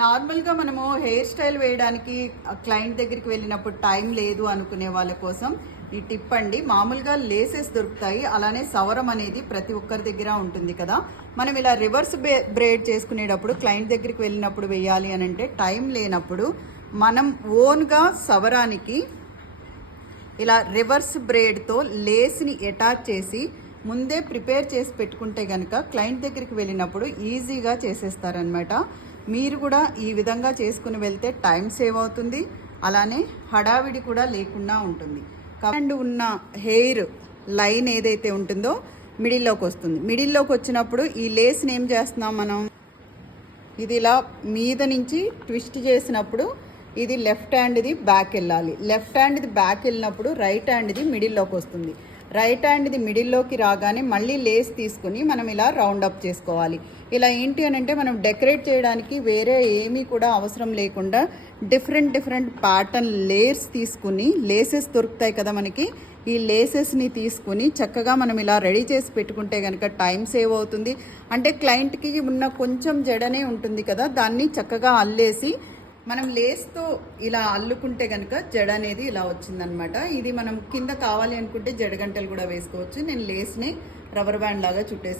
నార్మల్గా మనము hair style వేయడానికి క్లయింట్ దగ్గరికి వెళ్ళినప్పుడు టైం లేదు అనుకునే వాళ్ళ కోసం ఈ టిప్ అండి. మామూలుగా లేసెస్ దొరుకుతాయి, అలానే సవరం అనేది ప్రతి ఒక్కరి దగ్గర ఉంటుంది కదా. మనం ఇలా రివర్స్ బ్రేడ్ చేసుకునేటప్పుడు క్లయింట్ దగ్గరికి వెళ్ళినప్పుడు వేయాలి అని అంటే టైం లేనప్పుడు మనం ఓన్గా సవరానికి ఇలా రివర్స్ బ్రేడ్తో లేస్ని అటాచ్ చేసి ముందే ప్రిపేర్ చేసి పెట్టుకుంటే కనుక క్లయింట్ దగ్గరికి వెళ్ళినప్పుడు ఈజీగా చేసేస్తారనమాట. మీరు కూడా ఈ విధంగా చేసుకుని వెళ్తే టైం సేవ్ అవుతుంది, అలానే హడావిడి కూడా లేకుండా ఉంటుంది. అండ్ ఉన్న హెయిర్ లైన్ ఏదైతే ఉంటుందో మిడిల్లోకి వస్తుంది. మిడిల్లోకి వచ్చినప్పుడు ఈ లేస్ని ఏం చేస్తున్నాం మనం, ఇది ఇలా మీద నుంచి ట్విస్ట్ చేసినప్పుడు ఇది లెఫ్ట్ హ్యాండ్ది బ్యాక్ వెళ్ళాలి. లెఫ్ట్ హ్యాండ్ది బ్యాక్ వెళ్ళినప్పుడు రైట్ హ్యాండ్ది మిడిల్లోకి వస్తుంది. రైట్ హ్యాండ్ది మిడిల్లోకి రాగానే మళ్ళీ లేస్ తీసుకుని మనం ఇలా రౌండ్ అప్ చేసుకోవాలి. ఇలా ఏంటి అని అంటే మనం డెకరేట్ చేయడానికి వేరే ఏమీ కూడా అవసరం లేకుండా డిఫరెంట్ ప్యాటర్న్ లేయర్స్ తీసుకుని, లేసెస్ దొరుకుతాయి కదా మనకి, ఈ లేసెస్ని తీసుకుని చక్కగా మనం ఇలా రెడీ చేసి పెట్టుకుంటే కనుక టైం సేవ్ అవుతుంది. అంటే క్లయింట్కి ఉన్న కొంచెం జడనే ఉంటుంది కదా, దాన్ని చక్కగా అల్లేసి మనం లేస్తో ఇలా అల్లుకుంటే కనుక జడ అనేది ఇలా వచ్చిందనమాట. ఇది మనం కింద కావాలి అనుకుంటే జడగంటలు కూడా వేసుకోవచ్చు. నేను లేస్ని రబ్బర్ బ్యాండ్ లాగా చుట్టేసి